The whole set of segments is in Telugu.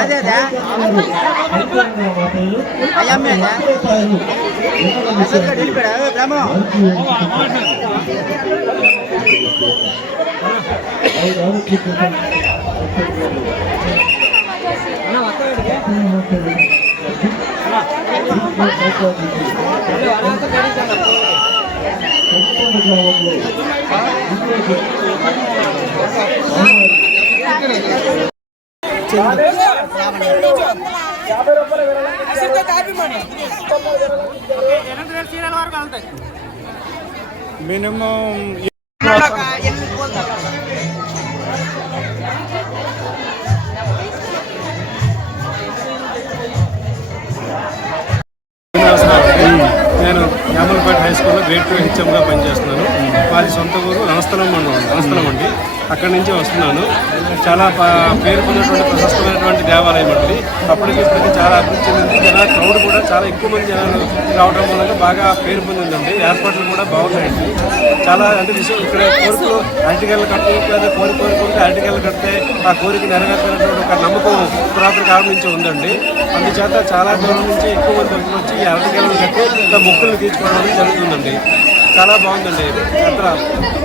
అదే అయ్యమ్మే బ్రహ్మ మినిమం నేను యామలపేట హై స్కూల్లో గ్రేడ్ 2 హెచ్ఎంగా పనిచేస్తున్నాను. వారి సొంత ఊరు రణస్థలం అండి. అక్కడి నుంచి వస్తున్నాను. చాలా పేరు పొందినటువంటి ప్రశస్తమైనటువంటి దేవాలయం అండి. అప్పటికి ఇప్పటికీ చాలా అభివృద్ధి చెందింది. జనాలు క్రౌడ్ కూడా చాలా ఎక్కువ మంది జనాలు రావడం వల్ల బాగా పేరు పొందిందండి. ఏర్పాట్లు కూడా బాగున్నాయండి. చాలా అంటే ఇక్కడ కోరికలు అరటికాయలు కట్టకపోతే కోరుకుంటే అరటికాయలు కడితే ఆ కోరిక నెరవేర్చినటువంటి ఒక నమ్మకం పురాతన కాలం నుంచి ఉందండి. అందుచేత చాలా దూరం నుంచి ఎక్కువ మంది వచ్చి ఈ అరటికాయలను కట్టి మొక్కులు తీర్చుకోవడం జరుగుతుందండి. చాలా బాగుందండి. అక్కడ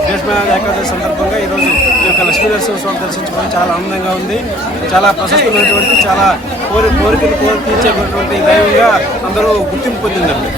దేశమైన ఏకాదశి సందర్భంగా ఈరోజు ఈ యొక్క లక్ష్మీ నరసింహస్వామి దర్శించుకోవడం చాలా ఆనందంగా ఉంది. చాలా ప్రశస్తమైనటువంటి చాలా కోరికలు తీర్చేటువంటి దైవంగా అందరూ గుర్తింపు పొందిందండి.